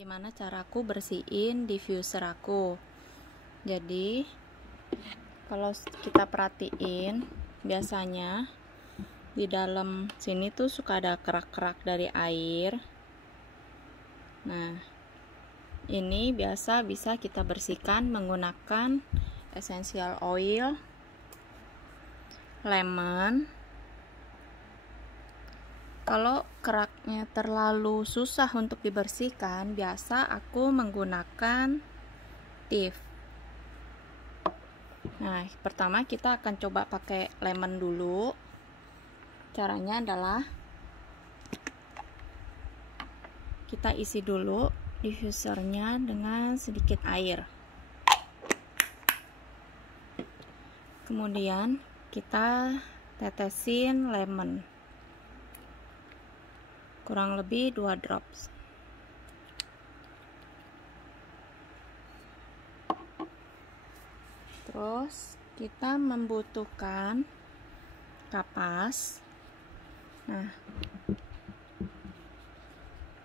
Gimana caraku bersihin diffuser aku. Jadi kalau kita perhatiin, biasanya di dalam sini tuh suka ada kerak-kerak dari air. Nah, ini biasa bisa kita bersihkan menggunakan essential oil, lemon. Kalau keraknya terlalu susah untuk dibersihkan, biasa aku menggunakan tif. Nah, pertama kita akan coba pakai lemon dulu. Caranya adalah kita isi dulu diffusernya dengan sedikit air. Kemudian kita tetesin lemon. Kurang lebih 2 drops. Terus kita membutuhkan kapas. Nah,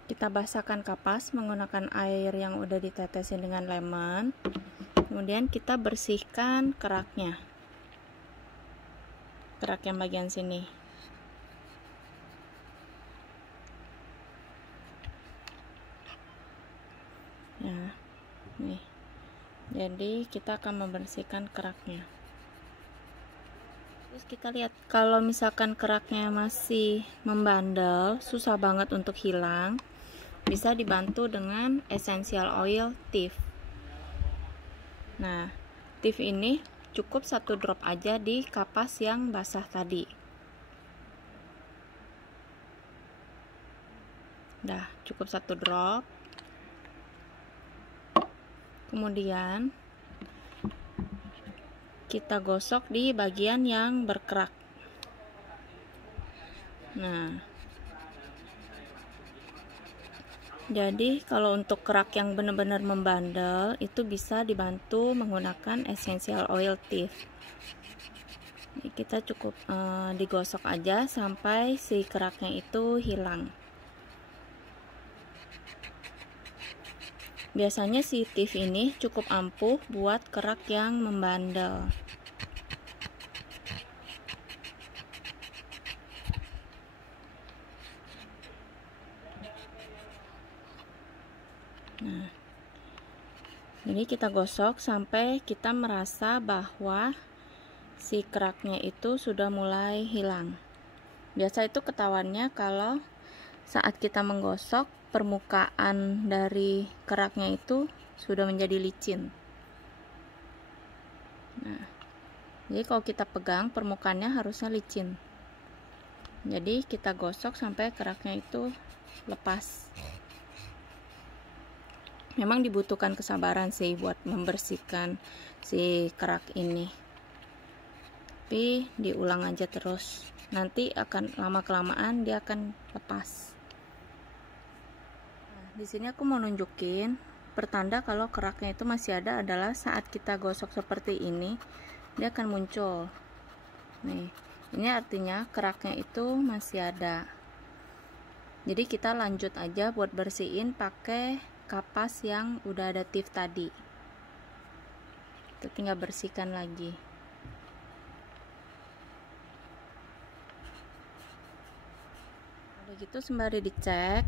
kita basahkan kapas menggunakan air yang udah ditetesin dengan lemon. Kemudian kita bersihkan keraknya. Kerak yang bagian sini. Nah, nih. Jadi kita akan membersihkan keraknya. Terus kita lihat kalau misalkan keraknya masih membandel, susah banget untuk hilang, bisa dibantu dengan essential oil tif. Nah, tif ini cukup 1 drop aja di kapas yang basah tadi. Dah, cukup 1 drop. Kemudian kita gosok di bagian yang berkerak. Nah, jadi kalau untuk kerak yang benar-benar membandel itu bisa dibantu menggunakan essential oil tif. Kita cukup digosok aja sampai si keraknya itu hilang. Biasanya si tif ini cukup ampuh buat kerak yang membandel. Nah, jadi kita gosok sampai kita merasa bahwa si keraknya itu sudah mulai hilang. Biasa itu ketahuannya kalau saat kita menggosok, permukaan dari keraknya itu sudah menjadi licin. Nah, jadi kalau kita pegang, permukaannya harusnya licin. Jadi kita gosok sampai keraknya itu lepas. Memang dibutuhkan kesabaran sih buat membersihkan si kerak ini. Tapi diulang aja terus. Nanti akan lama-kelamaan dia akan lepas. Di sini aku mau nunjukin pertanda kalau keraknya itu masih ada adalah saat kita gosok seperti ini, dia akan muncul. Nih, ini artinya keraknya itu masih ada. Jadi kita lanjut aja buat bersihin pakai kapas yang udah ada tif tadi. Kita tinggal bersihkan lagi. Udah gitu sembari dicek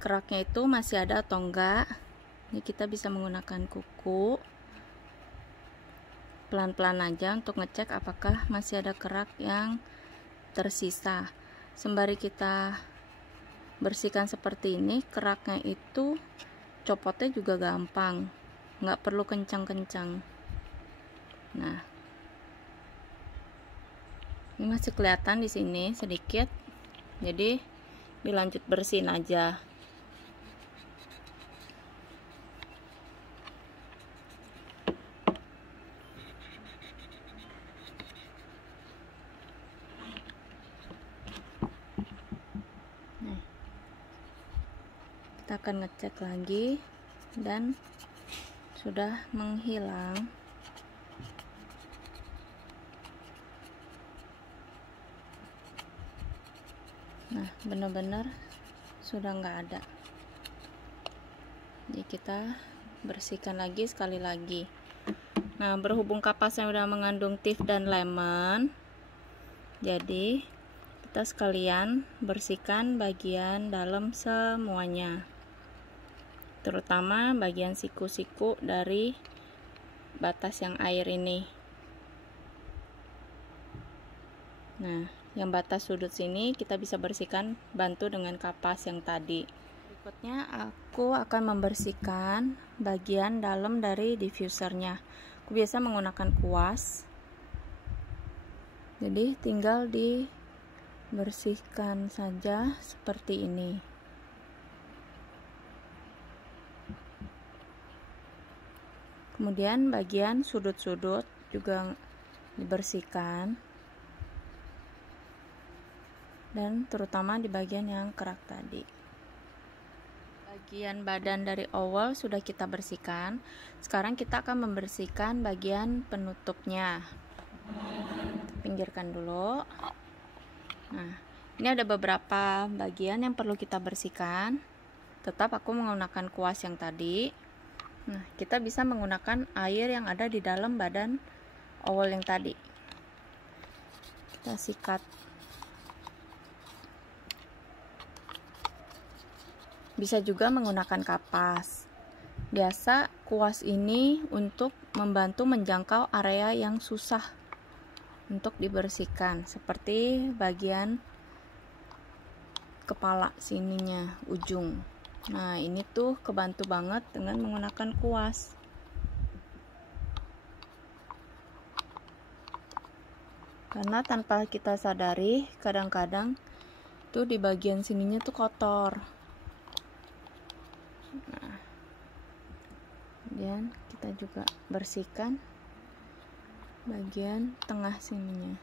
keraknya itu masih ada atau enggak. Ini kita bisa menggunakan kuku pelan-pelan aja untuk ngecek apakah masih ada kerak yang tersisa. Sembari kita bersihkan seperti ini, keraknya itu copotnya juga gampang, nggak perlu kencang-kencang. Nah, ini masih kelihatan di sini sedikit, jadi dilanjut bersihin aja. Kita akan ngecek lagi dan sudah menghilang. Nah, benar-benar sudah nggak ada. Jadi kita bersihkan lagi sekali lagi. Nah, berhubung kapasnya udah mengandung tif dan lemon, jadi kita sekalian bersihkan bagian dalam semuanya, terutama bagian siku-siku dari batas yang air ini. Nah, yang batas sudut sini kita bisa bersihkan bantu dengan kapas yang tadi. Berikutnya aku akan membersihkan bagian dalam dari diffusernya. Aku biasa menggunakan kuas, jadi tinggal dibersihkan saja seperti ini. Kemudian bagian sudut-sudut juga dibersihkan, dan terutama di bagian yang kerak tadi. Bagian badan dari owl sudah kita bersihkan. Sekarang kita akan membersihkan bagian penutupnya. Pinggirkan dulu. Nah, ini ada beberapa bagian yang perlu kita bersihkan. Tetap aku menggunakan kuas yang tadi. Nah, kita bisa menggunakan air yang ada di dalam badan owl yang tadi. Kita sikat. Bisa juga menggunakan kapas. Biasa kuas ini untuk membantu menjangkau area yang susah untuk dibersihkan, seperti bagian kepala sininya, ujung. Nah, ini tuh kebantu banget dengan menggunakan kuas. Karena tanpa kita sadari, kadang-kadang tuh di bagian sininya tuh kotor. Nah, kemudian kita juga bersihkan bagian tengah sininya.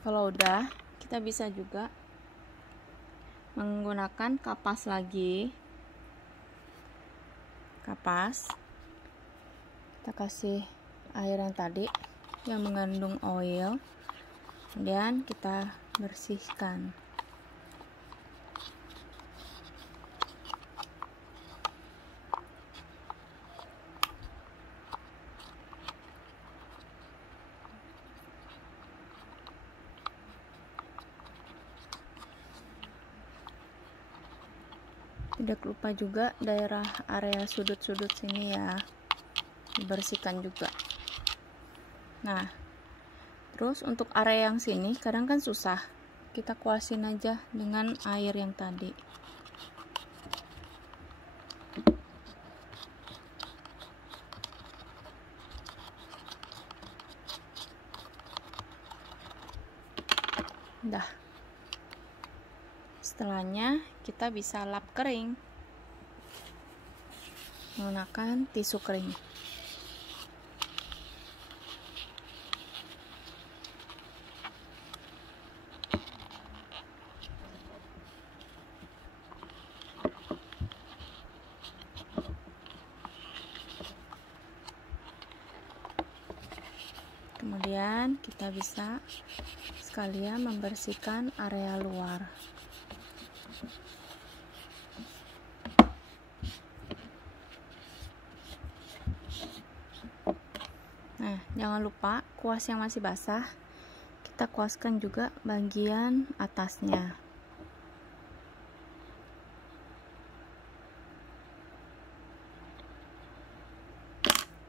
Kalau udah, kita bisa juga menggunakan kapas lagi. Kapas, kita kasih air yang tadi yang mengandung oil, kemudian kita bersihkan. Tidak lupa juga daerah area sudut-sudut sini ya, dibersihkan juga. Nah, terus untuk area yang sini kadang kan susah, kita kuasin aja dengan air yang tadi. Dah. Setelahnya kita bisa lap kering menggunakan tisu kering. Kemudian kita bisa sekalian membersihkan area luar. Nah, jangan lupa kuas yang masih basah kita kuaskan juga bagian atasnya.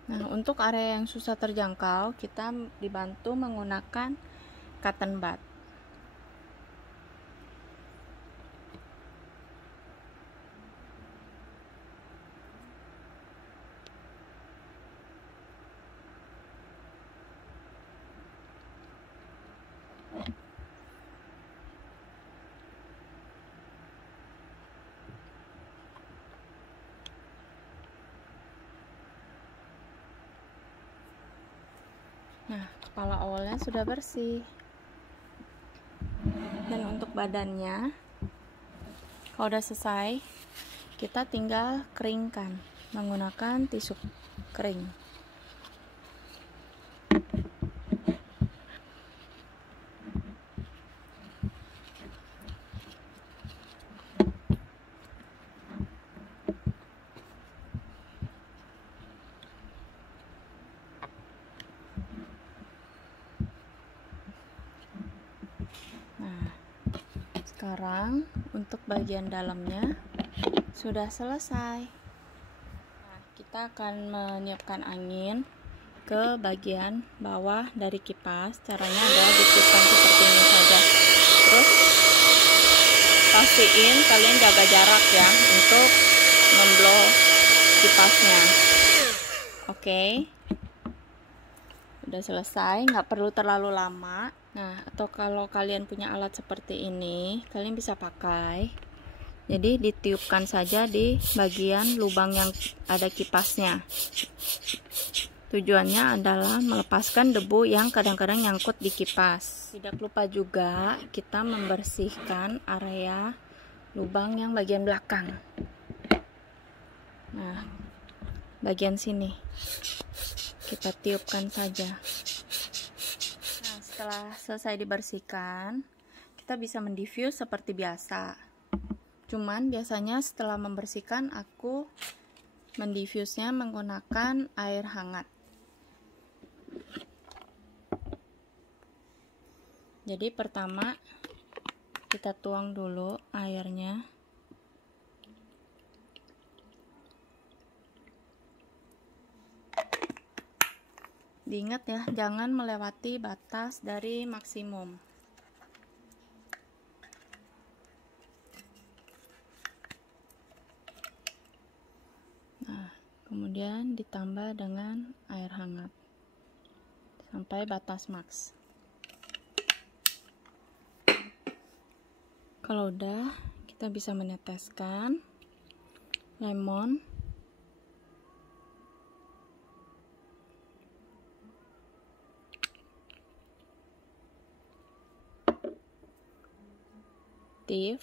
Nah, untuk area yang susah terjangkau kita dibantu menggunakan cotton bud. Nah, kepala owlnya sudah bersih. Dan untuk badannya, kalau udah selesai, kita tinggal keringkan menggunakan tisu kering. sekarang untuk bagian dalamnya sudah selesai. Nah, kita akan meniupkan angin ke bagian bawah dari kipas. Caranya adalah ditiupkan seperti ini saja. Terus pastiin kalian jaga jarak ya untuk memblow kipasnya. Oke, udah selesai, nggak perlu terlalu lama. Nah, atau kalau kalian punya alat seperti ini, kalian bisa pakai. Jadi ditiupkan saja di bagian lubang yang ada kipasnya. Tujuannya adalah melepaskan debu yang kadang-kadang nyangkut di kipas. Tidak lupa juga kita membersihkan area lubang yang bagian belakang. Nah, bagian sini kita tiupkan saja. Nah, setelah selesai dibersihkan, kita bisa mendiffuse seperti biasa. Cuman biasanya setelah membersihkan aku mendiffuse-nya menggunakan air hangat. Jadi pertama kita tuang dulu airnya. Diingat ya, jangan melewati batas dari maksimum. Nah, kemudian ditambah dengan air hangat sampai batas maks. Kalau udah, kita bisa meneteskan lemon. Tif.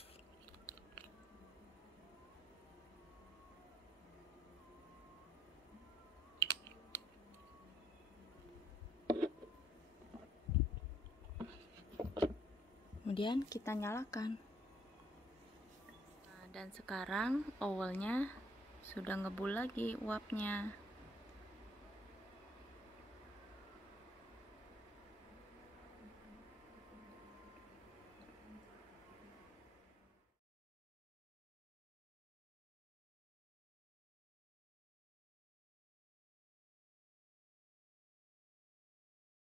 Kemudian kita nyalakan. Nah, dan sekarang owlnya sudah ngebul lagi uapnya.